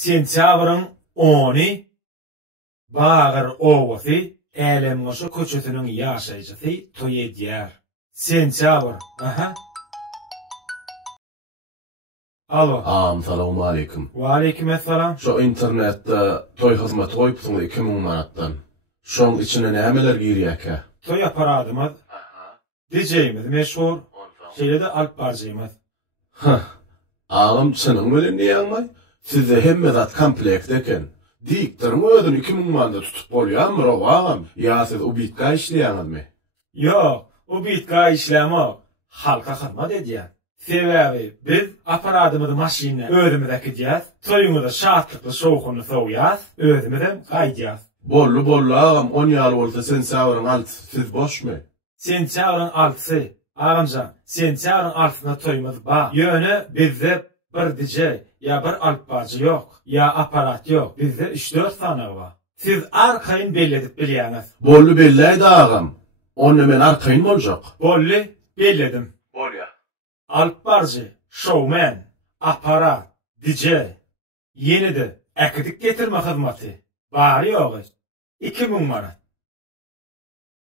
Sentyabrın 10-y Bağır owaty Älemgoşa köçetiniň ýaşaýjysy toý edýär. Sentyabr. Aha. Alo. Salamu aleykum. Wa aleykum assalam. Şu internette toy hyzmaty goýupsyňyz 2000 manatdan. Şoň içine nämeler girýäkä? Toy aparatymyz. DJ'miz meşhur. Şeýle-de alp barjymyz. Ağam senin bilen diýäňmi? Sizde hemme zat komplekt eken. Diktirin ödün 2000 manada tutup bolýarmy ağam? Ya siz o bitga işleýäňizmi? Ýok, o bitga işlämek halka hyzmat edýär. Sebäbi biz aparatymyzy maşinä özümizde gidýäs, toýumyzda şatlykly şowkuny soýýas, özümizden gaýdýas. Bollu ağam 10 ýyl bolsa sentyabrın 6 siz boşmy? Sentyabrın 6-sy. Ağamcan, sentyabrın 6-syna toýumyz bar. Ýöne bizde bir DJ ya bir alp barjy ýok, ya aparat ýok. Bizde 3-4 sanaw bar. Siz arkaýyn belledip bilýäňiz. Bollu belläýdi ağam. Onu men arkaýyn boljak. Bolly belledim. Bolýa. Alp barjy, showman, aparat, DJ. Ýene-de äkidik getirme hyzmaty. Bar ýogy. 2000 manat.